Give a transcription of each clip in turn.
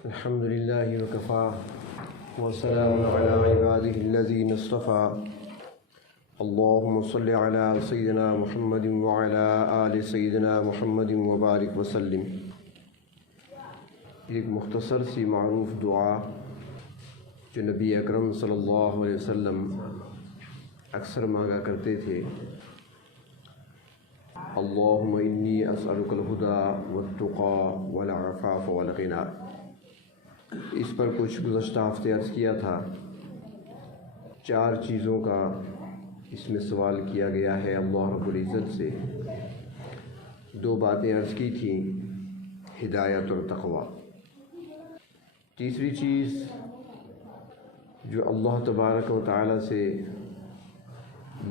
الحمد لله وكفى وسلام على عباده الذين اصطفى اللهم صل على سيدنا محمد وعلى آل سيدنا محمد وبارک وسلم۔ ایک مختصر سی معروف دعا جو نبی اکرم صلی اللہ علیہ وسلم اکثر مانگا کرتے تھے، اللہم انی اسألک الہدی والتقی والعفاف والغنی۔ اس پر کچھ گزشتہ ہفتے عرض کیا تھا، 4 چیزوں کا اس میں سوال کیا گیا ہے اللہ رب العزت سے۔ 2 باتیں عرض کی تھیں، ہدایت اور تقوی۔ تیسری چیز جو اللہ تبارک و تعالی سے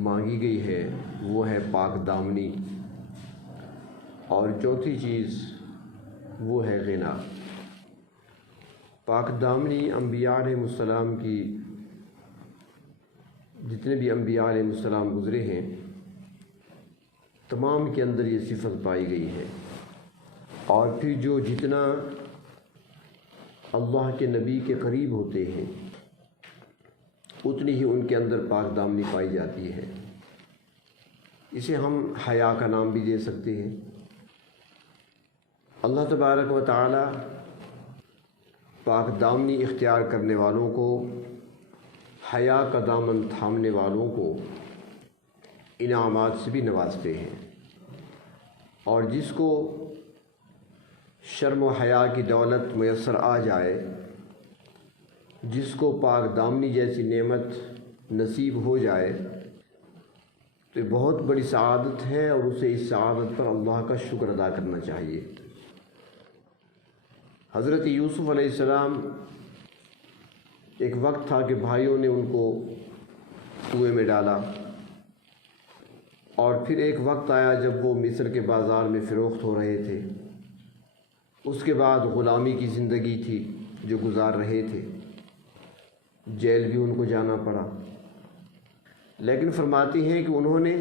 مانگی گئی ہے وہ ہے پاک دامنی، اور چوتھی چیز وہ ہے غنا۔ پاک دامنی انبیاء علیہ السلام کی، جتنے بھی انبیاء علیہ السلام گزرے ہیں تمام کے اندر یہ صفت پائی گئی ہے، اور پھر جو جتنا اللہ کے نبی کے قریب ہوتے ہیں اتنی ہی ان کے اندر پاک دامنی پائی جاتی ہے۔ اسے ہم حیا کا نام بھی دے سکتے ہیں۔ اللہ تبارک و تعالی پاک دامنی اختیار کرنے والوں کو، حیا کا دامن تھامنے والوں کو انعامات سے بھی نوازتے ہیں، اور جس کو شرم و حیا کی دولت میسر آ جائے، جس کو پاک دامنی جیسی نعمت نصیب ہو جائے تو یہ بہت بڑی سعادت ہے، اور اسے اس سعادت پر اللہ کا شکر ادا کرنا چاہیے۔ حضرت یوسف علیہ السلام، ایک وقت تھا کہ بھائیوں نے ان کو کنویں میں ڈالا، اور پھر ایک وقت آیا جب وہ مصر کے بازار میں فروخت ہو رہے تھے۔ اس کے بعد غلامی کی زندگی تھی جو گزار رہے تھے، جیل بھی ان کو جانا پڑا، لیکن فرماتی ہیں کہ انہوں نے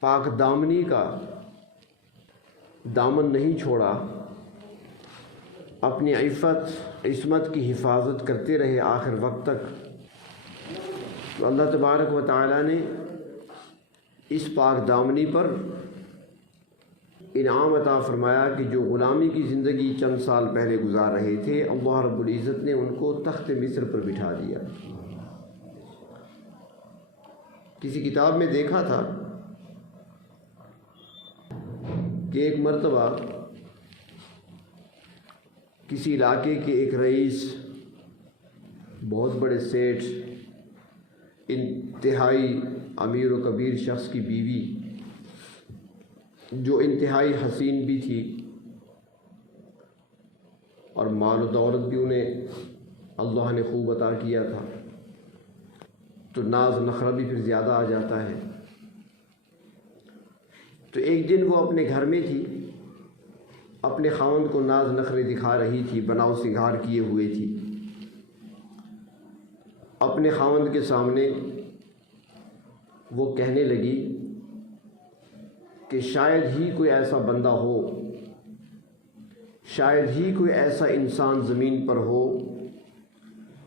پاک دامنی کا دامن نہیں چھوڑا، اپنی عصمت کی حفاظت کرتے رہے آخر وقت تک۔ تو اللہ تبارک و تعالی نے اس پاک دامنی پر انعام عطا فرمایا کہ جو غلامی کی زندگی چند سال پہلے گزار رہے تھے، اللہ رب العزت نے ان کو تخت مصر پر بٹھا دیا۔ کسی کتاب میں دیکھا تھا کہ ایک مرتبہ کسی علاقے کے ایک رئیس، بہت بڑے سیٹھ، انتہائی امیر و کبیر شخص کی بیوی، جو انتہائی حسین بھی تھی اور مال و دولت بھی انہیں اللہ نے خوب عطا کیا تھا، تو ناز نخرہ بھی پھر زیادہ آ جاتا ہے۔ تو ایک دن وہ اپنے گھر میں تھی، اپنے خاوند کو ناز نخرے دکھا رہی تھی، بناؤ سنگھار کیے ہوئے تھی۔ اپنے خاوند کے سامنے وہ کہنے لگی کہ شاید ہی کوئی ایسا بندہ ہو، شاید ہی کوئی ایسا انسان زمین پر ہو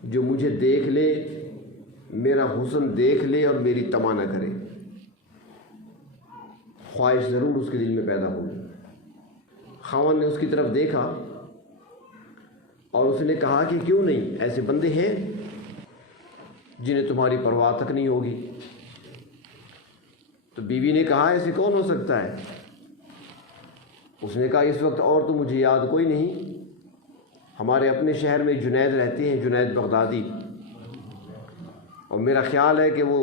جو مجھے دیکھ لے، میرا حسن دیکھ لے اور میری تمنا نہ کرے۔ خواہش ضرور اس کے دل میں پیدا ہوئی۔ خاوند نے اس کی طرف دیکھا اور اس نے کہا کہ کیوں نہیں، ایسے بندے ہیں جنہیں تمہاری پرواہ تک نہیں ہوگی۔ تو بیوی نے کہا ایسے کون ہو سکتا ہے؟ اس نے کہا اس وقت اور تو مجھے یاد کوئی نہیں، ہمارے اپنے شہر میں جنید رہتے ہیں، جنید بغدادی، اور میرا خیال ہے کہ وہ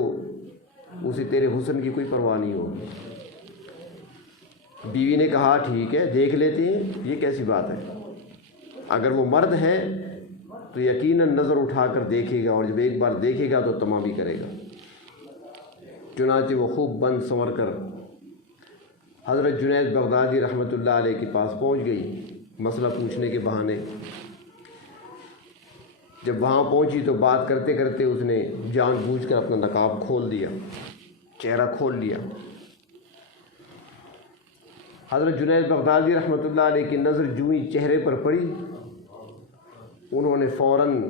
اسے تیرے حسن کی کوئی پرواہ نہیں ہوگی۔ بیوی نے کہا ٹھیک ہے، دیکھ لیتے ہیں، یہ کیسی بات ہے؟ اگر وہ مرد ہے تو یقیناً نظر اٹھا کر دیکھے گا، اور جب ایک بار دیکھے گا تو تما بھی کرے گا۔ چنانچہ وہ خوب بند سنور کر حضرت جنید بغدادی رحمۃ اللہ علیہ کے پاس پہنچ گئی، مسئلہ پوچھنے کے بہانے۔ جب وہاں پہنچی تو بات کرتے کرتے اس نے جان بوجھ کر اپنا نقاب کھول دیا، چہرہ کھول لیا۔ حضرت جنید بغدادی رحمۃ اللہ علیہ کی نظر جوں ہی چہرے پر پڑی انہوں نے فوراً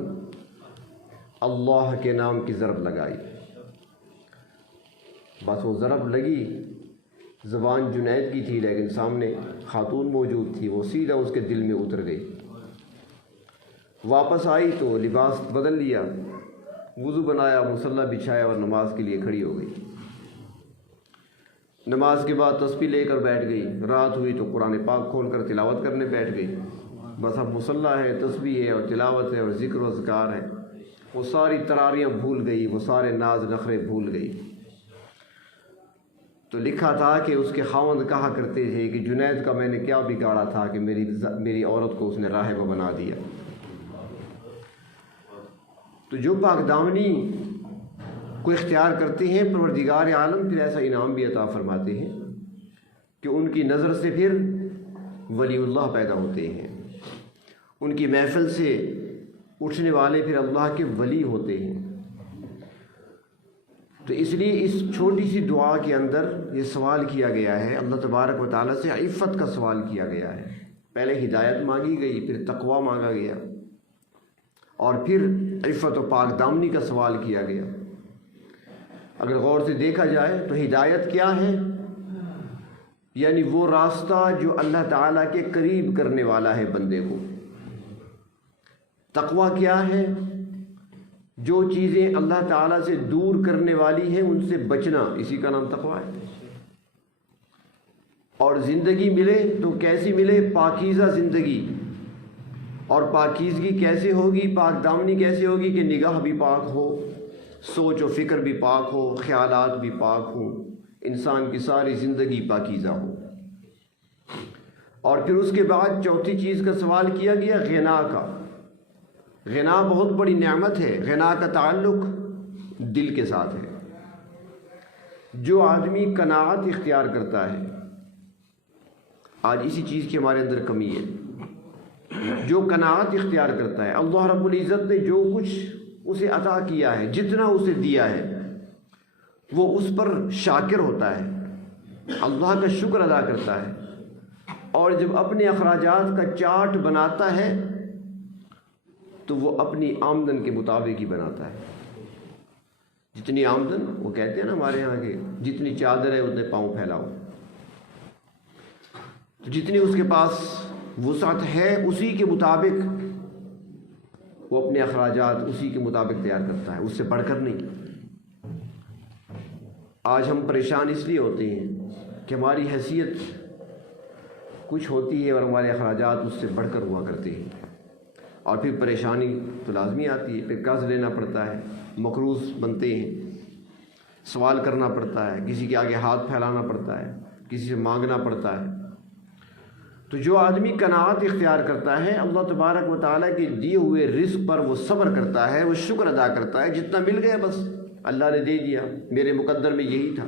اللہ کے نام کی ضرب لگائی۔ بس وہ ضرب لگی، زبان جنید کی تھی لیکن سامنے خاتون موجود تھی، وہ سیدھا اس کے دل میں اتر گئی۔ واپس آئی تو لباس بدل لیا، وضو بنایا، مصلی بچھایا اور نماز کے لیے کھڑی ہو گئی۔ نماز کے بعد تسبیح لے کر بیٹھ گئی۔ رات ہوئی تو قرآن پاک کھول کر تلاوت کرنے بیٹھ گئی۔ بس اب مصلی ہے، تسبیح ہے اور تلاوت ہے اور ذکر و اذکار ہے۔ وہ ساری تراریاں بھول گئی، وہ سارے ناز نخرے بھول گئی۔ تو لکھا تھا کہ اس کے خاوند کہا کرتے تھے کہ جنید کا میں نے کیا بگاڑا تھا کہ میری عورت کو اس نے راہبہ بنا دیا۔ تو جو پاک دامنی کو اختیار کرتے ہیں، پروردگار عالم پھر ایسا انعام بھی عطا فرماتے ہیں کہ ان کی نظر سے پھر ولی اللہ پیدا ہوتے ہیں، ان کی محفل سے اٹھنے والے پھر اللہ کے ولی ہوتے ہیں۔ تو اس لیے اس چھوٹی سی دعا کے اندر یہ سوال کیا گیا ہے، اللہ تبارک و تعالیٰ سے عفت کا سوال کیا گیا ہے۔ پہلے ہدایت مانگی گئی، پھر تقوی مانگا گیا، اور پھر عفت و پاک دامنی کا سوال کیا گیا۔ اگر غور سے دیکھا جائے تو ہدایت کیا ہے؟ یعنی وہ راستہ جو اللہ تعالیٰ کے قریب کرنے والا ہے بندے کو۔ تقوی کیا ہے؟ جو چیزیں اللہ تعالیٰ سے دور کرنے والی ہیں ان سے بچنا، اسی کا نام تقوی ہے۔ اور زندگی ملے تو کیسی ملے؟ پاکیزہ زندگی۔ اور پاکیزگی کیسے ہوگی، پاک دامنی کیسے ہوگی؟ کہ نگاہ بھی پاک ہو، سوچ و فکر بھی پاک ہو، خیالات بھی پاک ہوں، انسان کی ساری زندگی پاکیزہ ہو۔ اور پھر اس کے بعد چوتھی چیز کا سوال کیا گیا غنا کا۔ غنا بہت بڑی نعمت ہے، غنا کا تعلق دل کے ساتھ ہے۔ جو آدمی قناعت اختیار کرتا ہے، آج اسی چیز کی ہمارے اندر کمی ہے، جو قناعت اختیار کرتا ہے، اللہ رب العزت نے جو کچھ اسے عطا کیا ہے، جتنا اسے دیا ہے، وہ اس پر شاکر ہوتا ہے، اللہ کا شکر ادا کرتا ہے، اور جب اپنے اخراجات کا چارٹ بناتا ہے تو وہ اپنی آمدن کے مطابق ہی بناتا ہے۔ جتنی آمدن، وہ کہتے ہیں نا ہمارے یہاں کے، جتنی چادر ہے اتنے پاؤں پھیلاؤ۔ تو جتنی اس کے پاس وسعت ہے اسی کے مطابق وہ اپنے اخراجات اسی کے مطابق تیار کرتا ہے، اس سے بڑھ کر نہیں۔ آج ہم پریشان اس لیے ہوتے ہیں کہ ہماری حیثیت کچھ ہوتی ہے اور ہمارے اخراجات اس سے بڑھ کر ہوا کرتے ہیں، اور پھر پریشانی تو لازمی آتی ہے، پھر قرض لینا پڑتا ہے، مقروض بنتے ہیں، سوال کرنا پڑتا ہے، کسی کے آگے ہاتھ پھیلانا پڑتا ہے، کسی سے مانگنا پڑتا ہے۔ تو جو آدمی قناعت اختیار کرتا ہے، اللہ تبارک و تعالیٰ کے دیے ہوئے رزق پر وہ صبر کرتا ہے، وہ شکر ادا کرتا ہے، جتنا مل گیا بس اللہ نے دے دیا، میرے مقدر میں یہی تھا،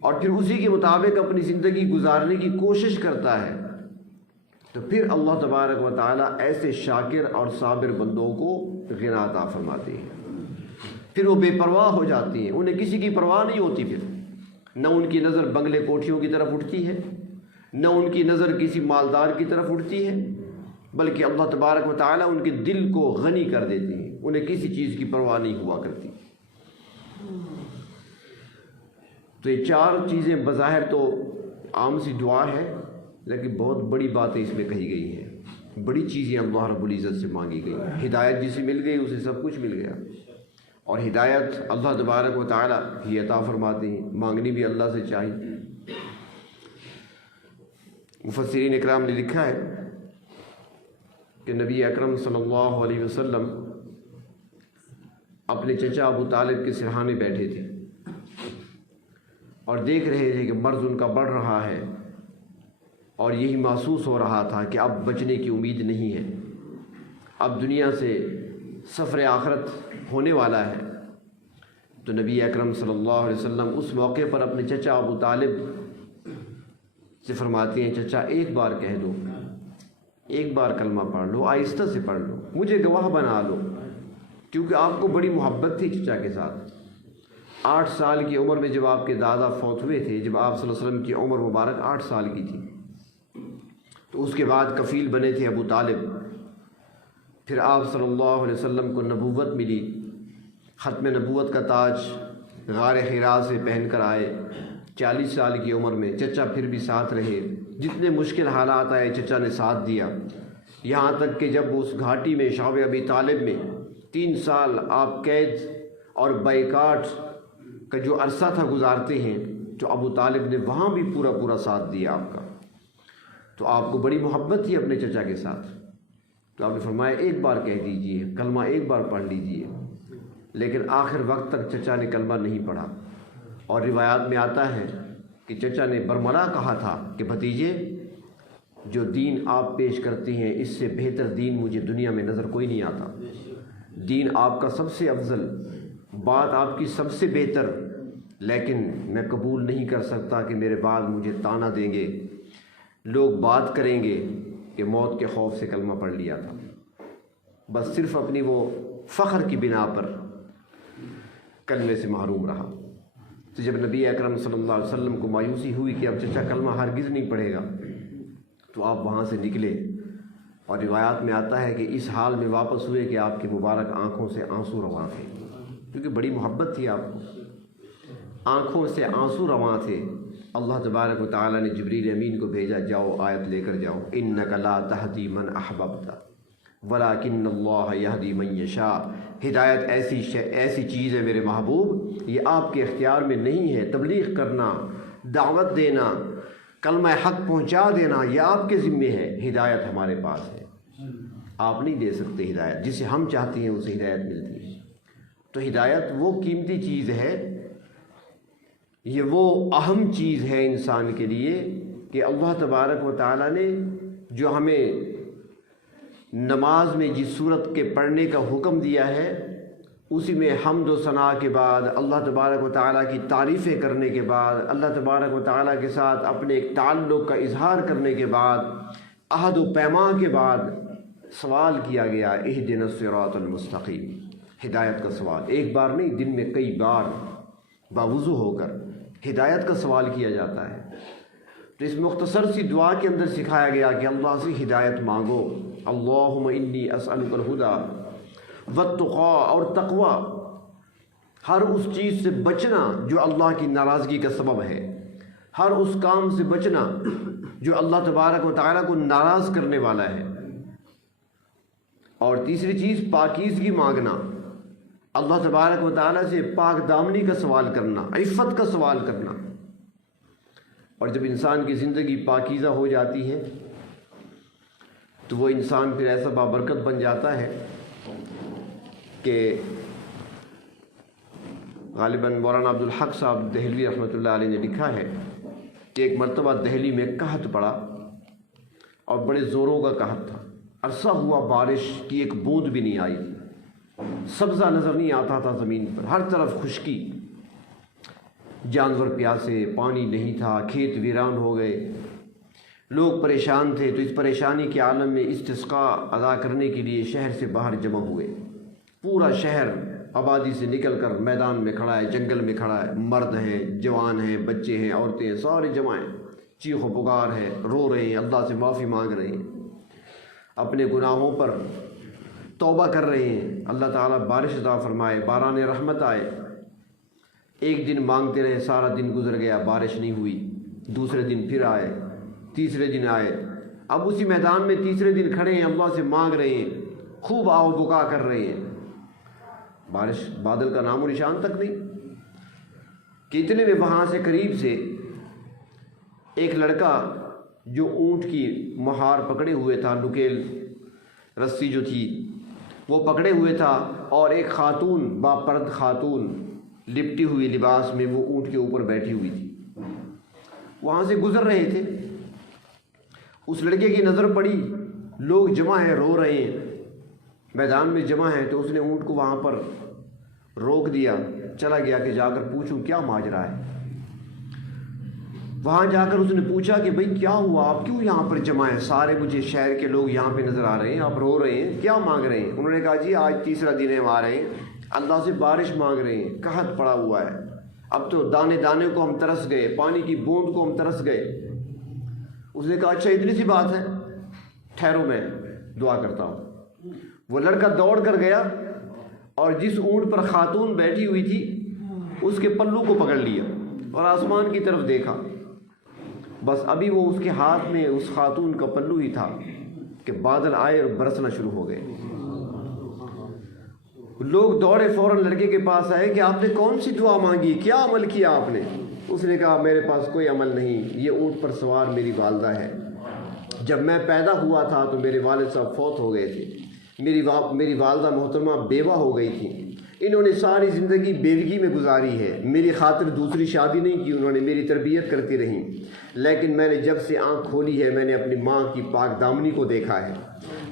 اور پھر اسی کے مطابق اپنی زندگی گزارنے کی کوشش کرتا ہے، تو پھر اللہ تبارک و تعالیٰ ایسے شاکر اور صابر بندوں کو غنا عطا فرماتے ہیں۔ پھر وہ بے پرواہ ہو جاتی ہیں، انہیں کسی کی پرواہ نہیں ہوتی، پھر نہ ان کی نظر بنگلے کوٹھیوں کی طرف اٹھتی ہے، نہ ان کی نظر کسی مالدار کی طرف اٹھتی ہے، بلکہ اللہ تبارک و تعالیٰ ان کے دل کو غنی کر دیتے ہیں، انہیں کسی چیز کی پرواہ نہیں ہوا کرتی۔ تو یہ چار چیزیں بظاہر تو عام سی دعا ہے، لیکن بہت بڑی باتیں اس میں کہی گئی ہیں، بڑی چیزیں اللہ رب العزت سے مانگی گئی۔ ہدایت جسے مل گئی اسے سب کچھ مل گیا، اور ہدایت اللہ تبارک و تعالیٰ ہی عطا فرماتے ہیں، مانگنی بھی اللہ سے چاہیے۔ مفسرین اکرام نے لکھا ہے کہ نبی اکرم صلی اللہ علیہ وسلم اپنے چچا ابو طالب کے سرہانے بیٹھے تھے اور دیکھ رہے تھے کہ مرض ان کا بڑھ رہا ہے، اور یہی محسوس ہو رہا تھا کہ اب بچنے کی امید نہیں ہے، اب دنیا سے سفر آخرت ہونے والا ہے۔ تو نبی اکرم صلی اللہ علیہ وسلم اس موقع پر اپنے چچا ابو طالب سے فرماتے ہیں، چچا ایک بار کہہ دو، ایک بار کلمہ پڑھ لو، آہستہ سے پڑھ لو، مجھے گواہ بنا لو، کیونکہ آپ کو بڑی محبت تھی چچا کے ساتھ۔ 8 سال کی عمر میں جب آپ کے دادا فوت ہوئے تھے، جب آپ صلی اللہ علیہ وسلم کی عمر مبارک 8 سال کی تھی، تو اس کے بعد کفیل بنے تھے ابو طالب۔ پھر آپ صلی اللہ علیہ وسلم کو نبوت ملی، ختم نبوت کا تاج غار حرا سے پہن کر آئے 40 سال کی عمر میں۔ چچا پھر بھی ساتھ رہے، جتنے مشکل حالات آئے چچا نے ساتھ دیا، یہاں تک کہ جب اس گھاٹی میں شعب ابی طالب میں 3 سال آپ قید اور بائیکاٹ کا جو عرصہ تھا گزارتے ہیں، تو ابو طالب نے وہاں بھی پورا ساتھ دیا آپ کا۔ تو آپ کو بڑی محبت تھی اپنے چچا کے ساتھ، تو آپ نے فرمایا ایک بار کہہ دیجئے، کلمہ ایک بار پڑھ لیجئے، لیکن آخر وقت تک چچا نے کلمہ نہیں پڑھا۔ اور روایات میں آتا ہے کہ چچا نے برملا کہا تھا کہ بھتیجے، جو دین آپ پیش کرتے ہیں اس سے بہتر دین مجھے دنیا میں نظر کوئی نہیں آتا۔ دین آپ کا سب سے افضل، بات آپ کی سب سے بہتر، لیکن میں قبول نہیں کر سکتا کہ میرے بعد مجھے طعنہ دیں گے، لوگ بات کریں گے کہ موت کے خوف سے کلمہ پڑھ لیا تھا۔ بس صرف اپنی وہ فخر کی بنا پر کلمے سے محروم رہا۔ تو جب نبی اکرم صلی اللہ علیہ وسلم کو مایوسی ہوئی کہ اب چچا کلمہ ہرگز نہیں پڑھے گا، تو آپ وہاں سے نکلے، اور روایات میں آتا ہے کہ اس حال میں واپس ہوئے کہ آپ کی مبارک آنکھوں سے آنسو رواں تھے، کیونکہ بڑی محبت تھی آپ کو، آنکھوں سے آنسو رواں تھے۔ اللہ تبارک و تعالیٰ نے جبریل امین کو بھیجا، جاؤ آیت لے کر جاؤ، انک لا تہدی من احببت ولکن اللہ یہدی من یشاء۔ ہدایت ایسی چیز ہے میرے محبوب، یہ آپ کے اختیار میں نہیں ہے۔ تبلیغ کرنا، دعوت دینا، کلمہ حق پہنچا دینا، یہ آپ کے ذمے ہے۔ ہدایت ہمارے پاس ہے، آپ نہیں دے سکتے ہدایت، جسے ہم چاہتے ہیں اسے ہدایت ملتی ہے۔ تو ہدایت وہ قیمتی چیز ہے، یہ وہ اہم چیز ہے انسان کے لیے کہ اللہ تبارک و تعالیٰ نے جو ہمیں نماز میں جس صورت کے پڑھنے کا حکم دیا ہے، اسی میں حمد و ثنا کے بعد، اللہ تبارک و تعالیٰ کی تعریفیں کرنے کے بعد، اللہ تبارک و تعالیٰ کے ساتھ اپنے ایک تعلق کا اظہار کرنے کے بعد، عہد و پیمان کے بعد سوال کیا گیا، اہدنا الصراط المستقیم، ہدایت کا سوال۔ ایک بار نہیں، دن میں کئی بار باوضو ہو کر ہدایت کا سوال کیا جاتا ہے۔ تو اس مختصر سی دعا کے اندر سکھایا گیا کہ اللہ سے ہدایت مانگو، اللہم انی اسألک الہدی والتقی، اور تقوی، ہر اس چیز سے بچنا جو اللہ کی ناراضگی کا سبب ہے، ہر اس کام سے بچنا جو اللہ تبارک و تعالیٰ کو ناراض کرنے والا ہے۔ اور تیسری چیز پاکیزگی مانگنا، اللہ تبارک و تعالیٰ سے پاک دامنی کا سوال کرنا، عفت کا سوال کرنا۔ اور جب انسان کی زندگی پاکیزہ ہو جاتی ہے تو وہ انسان پھر ایسا بابرکت بن جاتا ہے کہ غالباً مولانا عبدالحق صاحب دہلوی رحمۃ اللہ علیہ نے لکھا ہے کہ ایک مرتبہ دہلی میں قحط پڑا، اور بڑے زوروں کا قحط تھا، عرصہ ہوا بارش کی ایک بوند بھی نہیں آئی، سبزہ نظر نہیں آتا تھا زمین پر، ہر طرف خشکی، جانور پیاسے، پانی نہیں تھا، کھیت ویران ہو گئے، لوگ پریشان تھے۔ تو اس پریشانی کے عالم میں استسقاء ادا کرنے کے لیے شہر سے باہر جمع ہوئے، پورا شہر آبادی سے نکل کر میدان میں کھڑا ہے، جنگل میں کھڑا ہے، مرد ہیں، جوان ہیں، بچے ہیں، عورتیں ہیں، سارے جمع ہیں، چیخ و پکار ہے، رو رہے ہیں، اللہ سے معافی مانگ رہے ہیں، اپنے گناہوں پر توبہ کر رہے ہیں، اللہ تعالیٰ بارش عطا فرمائے، باران رحمت آئے۔ ایک دن مانگتے رہے، سارا دن گزر گیا، بارش نہیں ہوئی، دوسرے دن پھر آئے، تیسرے دن آئے، اب اسی میدان میں تیسرے دن کھڑے ہیں، اللہ سے مانگ رہے ہیں، خوب آو بکا کر رہے ہیں، بارش بادل کا نام و نشان تک نہیں۔ کتنے میں وہاں سے قریب سے ایک لڑکا جو اونٹ کی مہار پکڑے ہوئے تھا، نکیل رسی جو تھی وہ پکڑے ہوئے تھا، اور ایک خاتون، باپرد خاتون لپٹی ہوئی لباس میں وہ اونٹ کے اوپر بیٹھی ہوئی تھی، وہاں سے گزر رہے تھے۔ اس لڑکے کی نظر پڑی، لوگ جمع ہیں، رو رہے ہیں، میدان میں جمع ہیں، تو اس نے اونٹ کو وہاں پر روک دیا، چلا گیا کہ جا کر پوچھوں کیا ماجرا ہے۔ وہاں جا کر اس نے پوچھا کہ بھئی کیا ہوا، آپ کیوں یہاں پر جمع ہیں، سارے مجھے شہر کے لوگ یہاں پہ نظر آ رہے ہیں، آپ رو رہے ہیں، کیا مانگ رہے ہیں؟ انہوں نے کہا جی آج تیسرا دن ہے ہم آ رہے ہیں، اللہ سے بارش مانگ رہے ہیں، قحط پڑا ہوا ہے، اب تو دانے دانے کو ہم ترس گئے، پانی کی بوند کو ہم ترس گئے۔ اس نے کہا اچھا اتنی سی بات ہے، ٹھہرو میں دعا کرتا ہوں۔ وہ لڑکا دوڑ کر گیا اور جس اونٹ پر خاتون بیٹھی ہوئی تھی اس کے پلو کو پکڑ لیا اور آسمان کی طرف دیکھا. بس ابھی وہ اس کے ہاتھ میں اس خاتون کا پلو ہی تھا کہ بادل آئے اور برسنا شروع ہو گئے. لوگ دوڑے فوراً لڑکے کے پاس آئے کہ آپ نے کون سی دعا مانگی, کیا عمل کیا آپ نے؟ اس نے کہا میرے پاس کوئی عمل نہیں, یہ اونٹ پر سوار میری والدہ ہے. جب میں پیدا ہوا تھا تو میرے والد صاحب فوت ہو گئے تھے. میری والدہ محترمہ بیوہ ہو گئی تھی. انہوں نے ساری زندگی بیوگی میں گزاری ہے. میری خاطر دوسری شادی نہیں کی, انہوں نے میری تربیت کرتی رہیں. لیکن میں نے جب سے آنکھ کھولی ہے میں نے اپنی ماں کی پاک دامنی کو دیکھا ہے.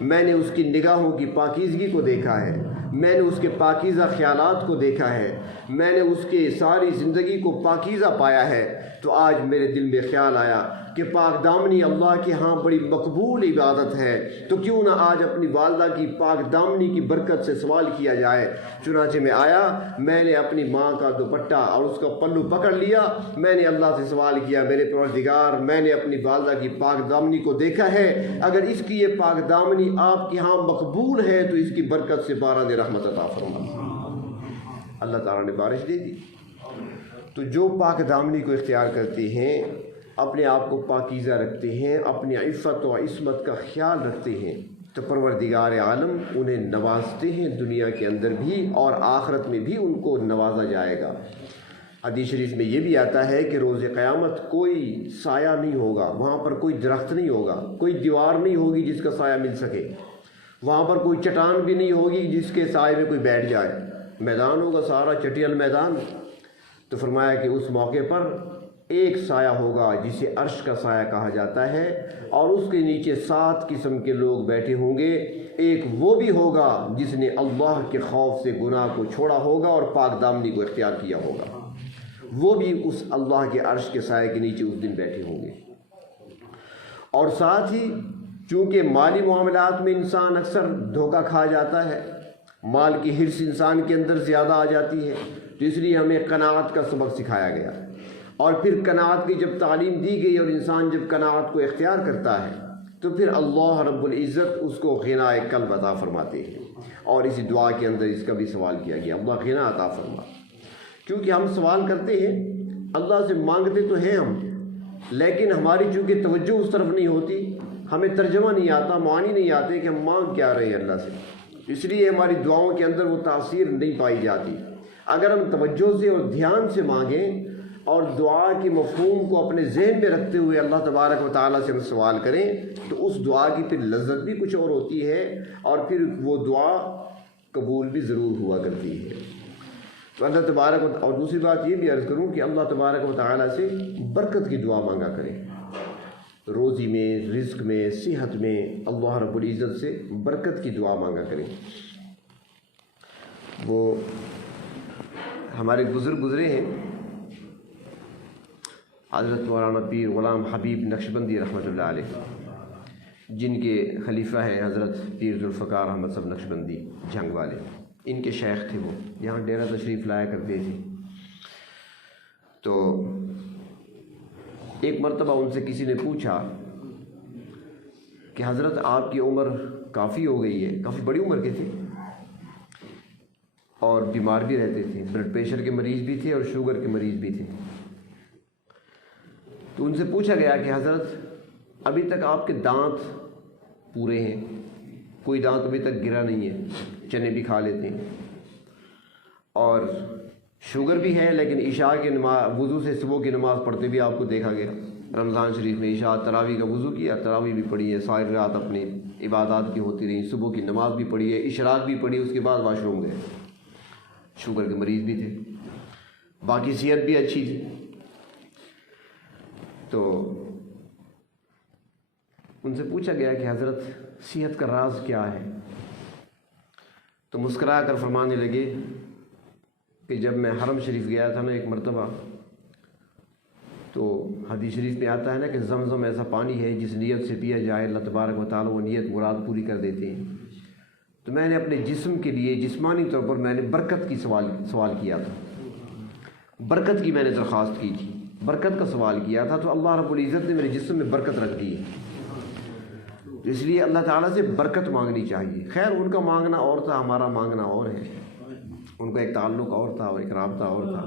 میں نے اس کی نگاہوں کی پاکیزگی کو دیکھا ہے. میں نے اس کے پاکیزہ خیالات کو دیکھا ہے. میں نے اس کے ساری زندگی کو پاکیزہ پایا ہے. تو آج میرے دل میں خیال آیا کہ پاک دامنی اللہ کے ہاں بڑی مقبول عبادت ہے, تو کیوں نہ آج اپنی والدہ کی پاک دامنی کی برکت سے سوال کیا جائے. چنانچہ میں آیا, میں نے اپنی ماں کا دوپٹہ اور اس کا پلو پکڑ لیا. میں نے اللہ سے سوال کیا میرے پروردگار, میں نے اپنی والدہ کی پاک دامنی کو دیکھا ہے, اگر اس کی یہ پاک دامنی آپ کے ہاں مقبول ہے تو اس کی برکت سے باران رحمت عطا فرما. اللہ تعالیٰ نے بارش دے دی. تو جو پاک دامنی کو اختیار کرتے ہیں, اپنے آپ کو پاکیزہ رکھتے ہیں, اپنی عفت و عصمت کا خیال رکھتے ہیں, تو پروردگار عالم انہیں نوازتے ہیں, دنیا کے اندر بھی اور آخرت میں بھی ان کو نوازا جائے گا. حدیث شریف میں یہ بھی آتا ہے کہ روز قیامت کوئی سایہ نہیں ہوگا, وہاں پر کوئی درخت نہیں ہوگا, کوئی دیوار نہیں ہوگی جس کا سایہ مل سکے, وہاں پر کوئی چٹان بھی نہیں ہوگی جس کے سائے میں کوئی بیٹھ جائے. میدان ہوگا سارا چٹیل میدان. تو فرمایا کہ اس موقع پر ایک سایہ ہوگا جسے عرش کا سایہ کہا جاتا ہے, اور اس کے نیچے 7 قسم کے لوگ بیٹھے ہوں گے. ایک وہ بھی ہوگا جس نے اللہ کے خوف سے گناہ کو چھوڑا ہوگا اور پاک دامنی کو اختیار کیا ہوگا, وہ بھی اس اللہ کے عرش کے سائے کے نیچے اس دن بیٹھے ہوں گے. اور ساتھ ہی چونکہ مالی معاملات میں انسان اکثر دھوکہ کھا جاتا ہے, مال کی حرص انسان کے اندر زیادہ آ جاتی ہے, تو اس لیے ہمیں قناعت کا سبق سکھایا گیا. اور پھر قناعت کی جب تعلیم دی گئی اور انسان جب قناعت کو اختیار کرتا ہے تو پھر اللہ رب العزت اس کو غنا قلب عطا فرماتے ہیں. اور اسی دعا کے اندر اس کا بھی سوال کیا گیا, اللہ غنا عطا فرما. کیونکہ ہم سوال کرتے ہیں, اللہ سے مانگتے تو ہیں ہم, لیکن ہماری چونکہ توجہ اس طرف نہیں ہوتی, ہمیں ترجمہ نہیں آتا, معنی نہیں آتے کہ ہم مانگ کیا رہے ہیں اللہ سے, اس لیے ہماری دعاؤں کے اندر وہ تاثیر نہیں پائی جاتی. اگر ہم توجہ سے اور دھیان سے مانگیں اور دعا کے مفہوم کو اپنے ذہن میں رکھتے ہوئے اللہ تبارک و تعالیٰ سے ہم سوال کریں تو اس دعا کی پھر لذت بھی کچھ اور ہوتی ہے, اور پھر وہ دعا قبول بھی ضرور ہوا کرتی ہے. تو اللہ تبارک و اور دوسری بات یہ بھی عرض کروں کہ اللہ تبارک و تعالیٰ سے برکت کی دعا مانگا کریں, روزی میں, رزق میں, صحت میں, اللہ رب العزت سے برکت کی دعا مانگا کریں. وہ ہمارے بزرگ گزرے ہیں, حضرت مولانا پیر غلام حبیب نقشبندی رحمۃ اللہ علیہ, جن کے خلیفہ ہیں حضرت پیر ذوالفقار احمد صاحب نقشبندی جھنگ والے. ان کے شیخ تھے, وہ یہاں ڈیرہ تشریف لایا کرتے تھے. تو ایک مرتبہ ان سے کسی نے پوچھا کہ حضرت آپ کی عمر کافی ہو گئی ہے, کافی بڑی عمر کے تھے اور بیمار بھی رہتے تھے, بلڈ پریشر کے مریض بھی تھے اور شوگر کے مریض بھی تھے. تو ان سے پوچھا گیا کہ حضرت ابھی تک آپ کے دانت پورے ہیں, کوئی دانت ابھی تک گرا نہیں ہے, چنے بھی کھا لیتے ہیں, اور شوگر بھی ہے, لیکن عشاء کی نماز وضو سے صبح کی نماز پڑھتے بھی آپ کو دیکھا گیا. رمضان شریف میں عشاء تراویح کا وضو کیا, تراویح بھی پڑھی ہے, ساری رات اپنی عبادات کی ہوتی رہی, صبح کی نماز بھی پڑھی ہے, اشراق بھی پڑھی, اس کے بعد واش روم گئے. شوگر کے مریض بھی تھے, باقی صحت بھی اچھی تھی. تو ان سے پوچھا گیا کہ حضرت صحت کا راز کیا ہے؟ تو مسکرا کر فرمانے لگے کہ جب میں حرم شریف گیا تھا نا ایک مرتبہ, تو حدیث شریف میں آتا ہے نا کہ زمزم ایسا پانی ہے جس نیت سے پیا جائے اللہ تبارک و تعالیٰ وہ نیت مراد پوری کر دیتے ہیں. تو میں نے اپنے جسم کے لیے جسمانی طور پر میں نے برکت کی سوال کیا تھا, برکت کی میں نے درخواست کی تھی, برکت کا سوال کیا تھا, تو اللہ رب العزت نے میرے جسم میں برکت رکھ دی ہے. تو اس لیے اللہ تعالیٰ سے برکت مانگنی چاہیے. خیر ان کا مانگنا اور تھا، ہمارا مانگنا اور ہے. ان کا ایک تعلق اور تھا اور ایک رابطہ اور تھا.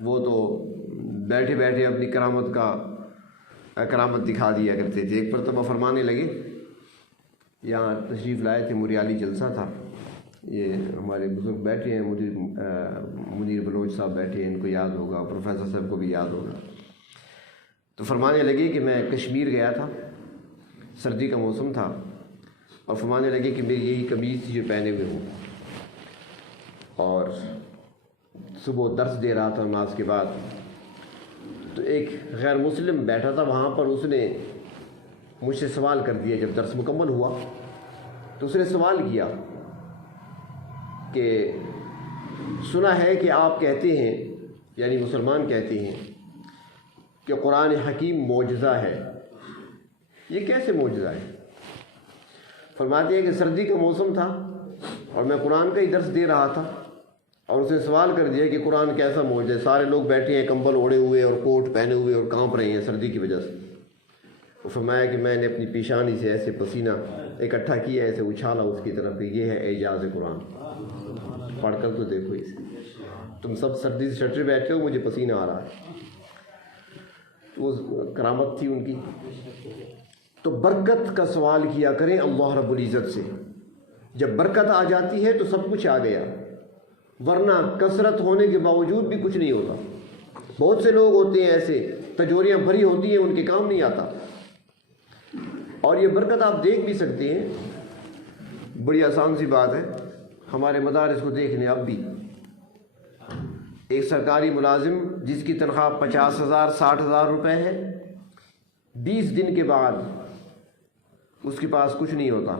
وہ تو بیٹھے بیٹھے اپنی کرامت دکھا دیا کرتے تھے. ایک مرتبہ فرمانے لگے، یہاں تشریف لائے تھے، مریالی جلسہ تھا. یہ ہمارے بزرگ بیٹھے ہیں، منیر بلوچ صاحب بیٹھے ہیں، ان کو یاد ہوگا، پروفیسر صاحب کو بھی یاد ہوگا. تو فرمانے لگے کہ میں کشمیر گیا تھا، سردی کا موسم تھا، اور فرمانے لگے کہ میری یہی قمیض تھی جو پہنے ہوئے ہوں، اور صبح درس دے رہا تھا نماز کے بعد. تو ایک غیر مسلم بیٹھا تھا وہاں پر، اس نے مجھ سے سوال کر دیا. جب درس مکمل ہوا تو اس نے سوال کیا کہ سنا ہے کہ آپ کہتے ہیں، یعنی مسلمان کہتے ہیں کہ قرآن حکیم معجزہ ہے، یہ کیسے معجزہ ہے؟ فرماتے ہیں کہ سردی کا موسم تھا اور میں قرآن کا ہی درس دے رہا تھا، اور اس نے سوال کر دیا کہ قرآن کیسا معجزہ ہے؟ سارے لوگ بیٹھے ہیں کمبل اوڑھے ہوئے اور کوٹ پہنے ہوئے اور کانپ رہے ہیں سردی کی وجہ سے. وہ فرمایا کہ میں نے اپنی پیشانی سے ایسے پسینہ اکٹھا کیا، ایسے اچھالا اس کی طرف کہ یہ ہے اعجاز قرآن، پڑھ کر تو دیکھو اسے. تم سب سردی سے شٹرے بیٹھے ہو، مجھے پسینہ آ رہا ہے. وہ کرامت تھی ان کی. تو برکت کا سوال کیا کریں اللہ رب العزت سے. جب برکت آ جاتی ہے تو سب کچھ آ گیا، ورنہ کثرت ہونے کے باوجود بھی کچھ نہیں ہوتا. بہت سے لوگ ہوتے ہیں ایسے، تجوریاں بھری ہوتی ہیں، ان کے کام نہیں آتا. اور یہ برکت آپ دیکھ بھی سکتے ہیں، بڑی آسان سی بات ہے. ہمارے مدارس کو دیکھ لیں. اب بھی ایک سرکاری ملازم جس کی تنخواہ 50,000 60,000 روپے ہے، 20 دن کے بعد اس کے پاس کچھ نہیں ہوتا،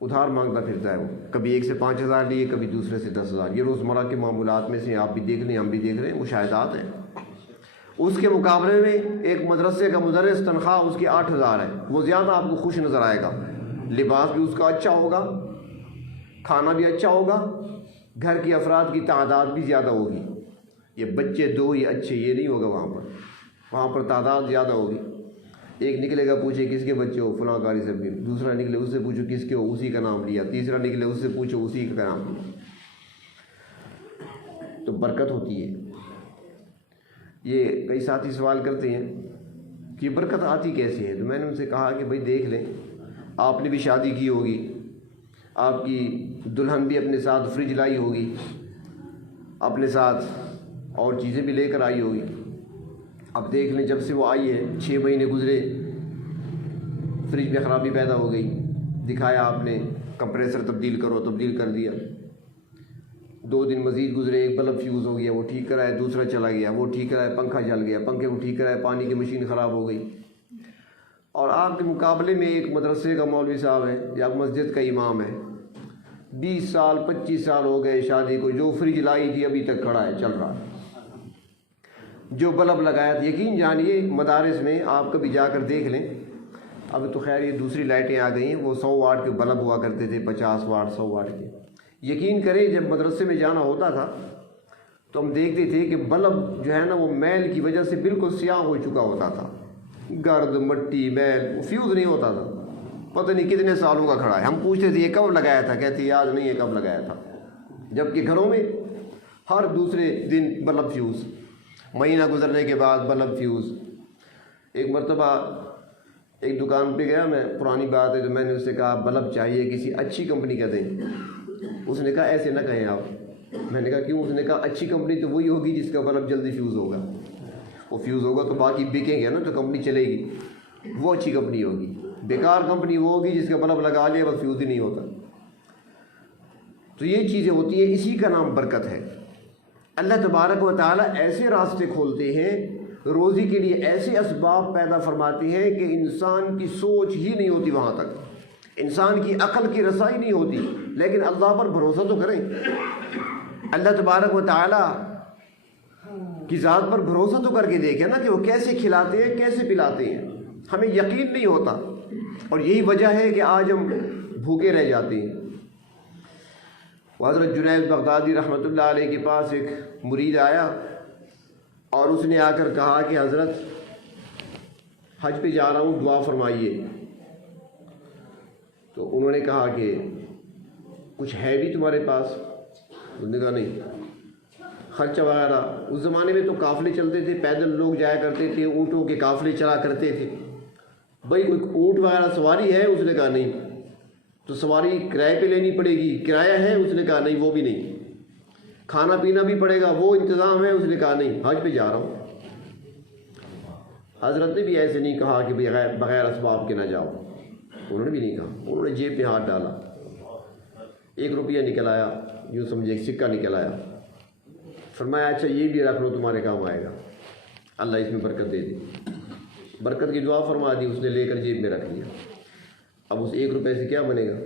ادھار مانگتا پھرتا ہے. وہ کبھی ایک سے 5,000 لیے، کبھی دوسرے سے 10,000. یہ روزمرہ کے معمولات میں سے آپ بھی دیکھ لیں، ہم بھی دیکھ رہے ہیں، مشاہدات ہیں. اس کے مقابلے میں ایک مدرسے کا مدرس تنخواہ اس کی 8,000 ہے. وہ زیادہ آپ کو خوش نظر آئے گا، لباس بھی اس کا اچھا ہوگا، کھانا بھی اچھا ہوگا، گھر کی افراد کی تعداد بھی زیادہ ہوگی. یہ بچے دو ہی اچھے یہ نہیں ہوگا، وہاں پر تعداد زیادہ ہوگی. ایک نکلے گا پوچھے کس کے بچے ہو، فلاں قاری صاحب کے. دوسرا نکلے اس سے پوچھو کس کے ہو، اسی کا نام لیا. تیسرا نکلے اس سے پوچھو، اسی کا نام لیا. تو برکت ہوتی ہے. یہ کئی ساتھی سوال کرتے ہیں کہ برکت آتی کیسے ہے؟ تو میں نے ان سے کہا کہ بھائی دیکھ لیں، آپ نے بھی شادی کی ہوگی، آپ کی دلہن بھی اپنے ساتھ فریج لائی ہوگی، اپنے ساتھ اور چیزیں بھی لے کر آئی ہوگی. اب دیکھ لیں جب سے وہ آئی ہے 6 مہینے گزرے، فریج میں خرابی پیدا ہو گئی، دکھایا آپ نے کمپریسر تبدیل کرو، تبدیل کر دیا. 2 دن مزید گزرے، ایک بلب فیوز ہو گیا، وہ ٹھیک کرائے، دوسرا چلا گیا، وہ ٹھیک کرائے، پنکھا جل گیا، پنکھے کو ٹھیک کرائے، پانی کی مشین خراب ہو گئی. اور آپ کے مقابلے میں ایک مدرسے کا مولوی صاحب ہے یا مسجد کا امام ہے، 20 سال 25 سال ہو گئے شادی کو، جو فریج لائی تھی ابھی تک کھڑا ہے، چل رہا ہے. جو بلب لگایا تھا، یقین جانیے مدارس میں آپ کبھی جا کر دیکھ لیں. اب تو خیر یہ دوسری لائٹیں آ گئی ہیں، وہ 100 واٹ کے بلب ہوا کرتے تھے، 50 واٹ 100 واٹ کے. یقین کریں جب مدرسے میں جانا ہوتا تھا تو ہم دیکھتے تھے کہ بلب جو ہے نا وہ میل کی وجہ سے بالکل سیاہ ہو چکا ہوتا تھا، گرد مٹی میل، وہ فیوز نہیں ہوتا تھا. پتہ نہیں کتنے سالوں کا کھڑا ہے. ہم پوچھتے تھے یہ کب لگایا تھا؟ کہتے یاد نہیں ہے کب لگایا تھا. جبکہ گھروں میں ہر دوسرے دن بلب فیوز، مہینہ گزرنے کے بعد بلب فیوز. ایک مرتبہ ایک دکان پہ گیا میں، پرانی بات ہے، تو میں نے اس سے کہا بلب چاہیے کسی اچھی کمپنی کا دیں. اس نے کہا ایسے نہ کہیں آپ. میں نے کہا کیوں؟ اس نے کہا اچھی کمپنی تو وہی ہوگی جس کا بلب جلدی فیوز ہوگا. وہ فیوز ہوگا تو باقی بکیں گے نا، تو کمپنی چلے گی، وہ اچھی کمپنی ہوگی. بیکار کمپنی وہ ہوگی جس کا بلب لگا لیا بس فیوز ہی نہیں ہوتا. تو یہ چیزیں ہوتی ہیں، اسی کا نام برکت ہے. اللہ تبارک و تعالیٰ ایسے راستے کھولتے ہیں، روزی کے لیے ایسے اسباب پیدا فرماتے ہیں کہ انسان کی سوچ ہی نہیں ہوتی وہاں تک، انسان کی عقل کی رسائی نہیں ہوتی. لیکن اللہ پر بھروسہ تو کریں، اللہ تبارک و تعالیٰ کی ذات پر بھروسہ تو کر کے دیکھیں نا کہ وہ کیسے کھلاتے ہیں، کیسے پلاتے ہیں. ہمیں یقین نہیں ہوتا، اور یہی وجہ ہے کہ آج ہم بھوکے رہ جاتے ہیں. حضرت جنید بغدادی رحمۃ اللہ علیہ کے پاس ایک مرید آیا اور اس نے آ کر کہا کہ حضرت حج پہ جا رہا ہوں، دعا فرمائیے. تو انہوں نے کہا کہ کچھ ہے بھی تمہارے پاس؟ انہوں نے کہا نہیں۔ خرچہ وغیرہ، اس زمانے میں تو قافلے چلتے تھے، پیدل لوگ جایا کرتے تھے، اونٹوں کے قافلے چلا کرتے تھے، بھائی کوئی اونٹ وغیرہ سواری ہے؟ اس نے کہا نہیں۔ تو سواری کرائے پہ لینی پڑے گی، کرایہ ہے؟ اس نے کہا نہیں وہ بھی نہیں۔ کھانا پینا بھی پڑے گا، وہ انتظام ہے؟ اس نے کہا نہیں، حج پہ جا رہا ہوں۔ حضرت نے بھی ایسے نہیں کہا کہ بغیر اسباب کے نہ جاؤ، انہوں نے بھی نہیں کہا، انہوں نے جیب پہ ہاتھ ڈالا، 1 روپیہ نکل آیا، یوں سمجھے ایک سکہ نکل آیا، فرمایا اچھا یہ بھی رکھ لو تمہارے کام آئے گا، اللہ اس میں برکت دے دی۔ برکت کی دعا فرما دی، اس نے لے کر جیب میں رکھ لیا۔ اب اس 1 روپے سے کیا بنے گا؟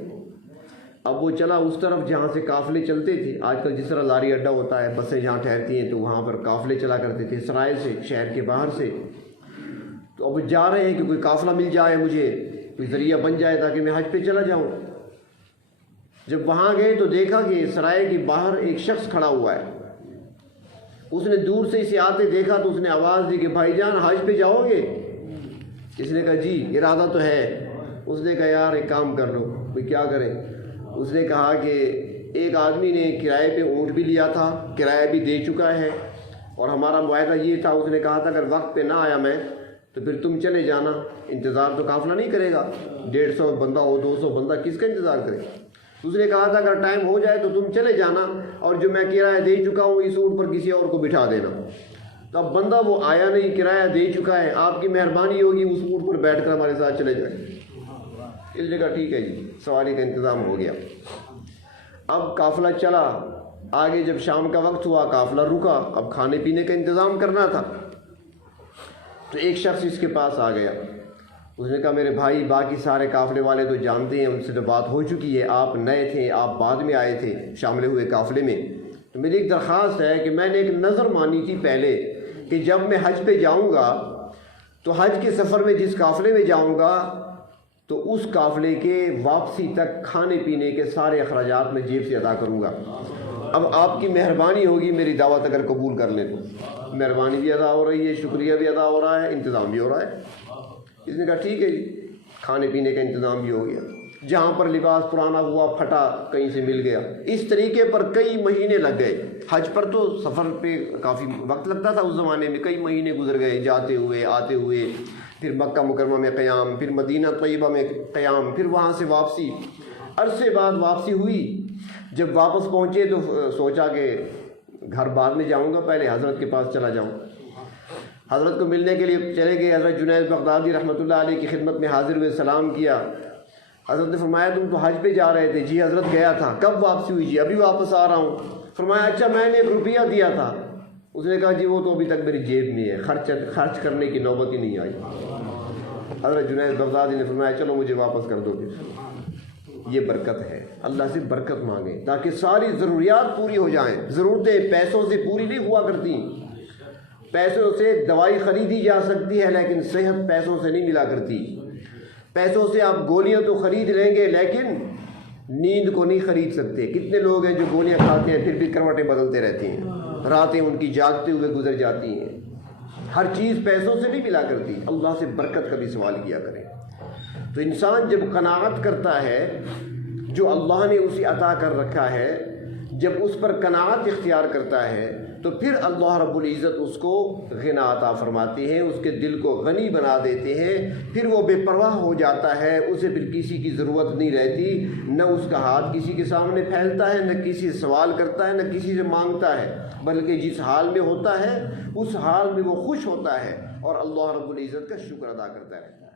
اب وہ چلا اس طرف جہاں سے قافلے چلتے تھے، آج کل جس طرح لاری اڈا ہوتا ہے، بسیں جہاں ٹھہرتی ہیں تو وہاں پر قافلے چلا کرتے تھے سرائے سے، شہر کے باہر سے۔ تو اب جا رہے ہیں کہ کوئی قافلہ مل جائے، مجھے کوئی ذریعہ بن جائے تاکہ میں حج پہ چلا جاؤں۔ جب وہاں گئے تو دیکھا کہ سرائے کے باہر ایک شخص کھڑا ہوا ہے۔ اس نے دور سے اسے آتے دیکھا تو اس نے آواز دی کہ بھائی جان حج پہ جاؤ گے؟ اس نے کہا جی ارادہ تو ہے۔ اس نے کہا یار ایک کام کر لو۔ کوئی کیا کرے؟ اس نے کہا کہ ایک آدمی نے کرائے پہ اونٹ بھی لیا تھا، کرایہ بھی دے چکا ہے، اور ہمارا معاہدہ یہ تھا، اس نے کہا تھا اگر وقت پہ نہ آیا میں تو پھر تم چلے جانا، انتظار تو قافلہ نہیں کرے گا، 150 بندہ ہو 200 بندہ کس کا انتظار کرے؟ اس نے کہا تھا اگر ٹائم ہو جائے تو تم چلے جانا، اور جو میں کرایہ دے چکا ہوں اس اونٹ پر کسی اور کو بٹھا دینا۔ تو اب بندہ وہ آیا نہیں، کرایہ دے چکا ہے، آپ کی مہربانی ہوگی اس اونٹ پر بیٹھ کر ہمارے ساتھ چلے جائیں۔ اس نے کہا ٹھیک ہے جی، سواری کا انتظام ہو گیا۔ اب قافلہ چلا آگے، جب شام کا وقت ہوا قافلہ رکا، اب کھانے پینے کا انتظام کرنا تھا۔ تو ایک شخص اس کے پاس آ گیا، اس نے کہا میرے بھائی باقی سارے قافلے والے تو جانتے ہیں، ان سے تو بات ہو چکی ہے، آپ نئے تھے، آپ بعد میں آئے تھے شامل ہوئے قافلے میں، تو میری ایک درخواست ہے کہ میں نے ایک نظر مانی تھی پہلے کہ جب میں حج پہ جاؤں گا تو حج کے سفر میں جس قافلے میں جاؤں گا تو اس قافلے کے واپسی تک کھانے پینے کے سارے اخراجات میں جیب سے ادا کروں گا۔ اب آپ کی مہربانی ہوگی میری دعوت اگر قبول کر لیں تو۔ مہربانی بھی ادا ہو رہی ہے، شکریہ بھی ادا ہو رہا ہے، انتظام بھی ہو رہا ہے۔ اس نے کہا ٹھیک ہے جی، کھانے پینے کا انتظام بھی ہو گیا۔ جہاں پر لباس پرانا ہوا پھٹا کہیں سے مل گیا۔ اس طریقے پر کئی مہینے لگ گئے۔ حج پر تو سفر پہ کافی وقت لگتا تھا اس زمانے میں، کئی مہینے گزر گئے جاتے ہوئے آتے ہوئے، پھر مکہ مکرمہ میں قیام، پھر مدینہ طیبہ میں قیام، پھر وہاں سے واپسی۔ عرصے بعد واپسی ہوئی۔ جب واپس پہنچے تو سوچا کہ گھر بعد میں جاؤں گا، پہلے حضرت کے پاس چلا جاؤں۔ حضرت کو ملنے کے لیے چلے گئے۔ حضرت جنید بغدادی رحمۃ اللہ علیہ کی خدمت میں حاضر ہوئے، سلام کیا۔ حضرت نے فرمایا تم تو حج پہ جا رہے تھے؟ جی حضرت گیا تھا۔ کب واپسی ہوئی؟ جی ابھی واپس آ رہا ہوں۔ فرمایا اچھا میں نے 1 روپیہ دیا تھا؟ اس نے کہا جی وہ تو ابھی تک میری جیب میں ہے، خرچ کرنے کی نوبت ہی نہیں آئی۔ حضرت جنید بغدادی نے فرمایا چلو مجھے واپس کر دو پھر۔ یہ برکت ہے، اللہ سے برکت مانگیں تاکہ ساری ضروریات پوری ہو جائیں۔ ضرورتیں پیسوں سے پوری نہیں ہوا کرتی۔ پیسوں سے دوائی خریدی جا سکتی ہے لیکن صحت پیسوں سے نہیں ملا کرتی۔ پیسوں سے آپ گولیاں تو خرید لیں گے لیکن نیند کو نہیں خرید سکتے۔ کتنے لوگ ہیں جو گولیاں کھاتے ہیں پھر بھی کروٹیں بدلتے رہتے ہیں، راتیں ان کی جاگتے ہوئے گزر جاتی ہیں۔ ہر چیز پیسوں سے نہیں ملا کرتی۔ اللہ سے برکت کا بھی سوال کیا کریں۔ تو انسان جب قناعت کرتا ہے جو اللہ نے اسے عطا کر رکھا ہے، جب اس پر قناعت اختیار کرتا ہے تو پھر اللہ رب العزت اس کو غنا عطا فرماتے ہیں، اس کے دل کو غنی بنا دیتے ہیں، پھر وہ بے پرواہ ہو جاتا ہے، اسے پھر کسی کی ضرورت نہیں رہتی، نہ اس کا ہاتھ کسی کے سامنے پھیلتا ہے، نہ کسی سے سوال کرتا ہے، نہ کسی سے مانگتا ہے، بلکہ جس حال میں ہوتا ہے اس حال میں وہ خوش ہوتا ہے اور اللہ رب العزت کا شکر ادا کرتا رہتا ہے۔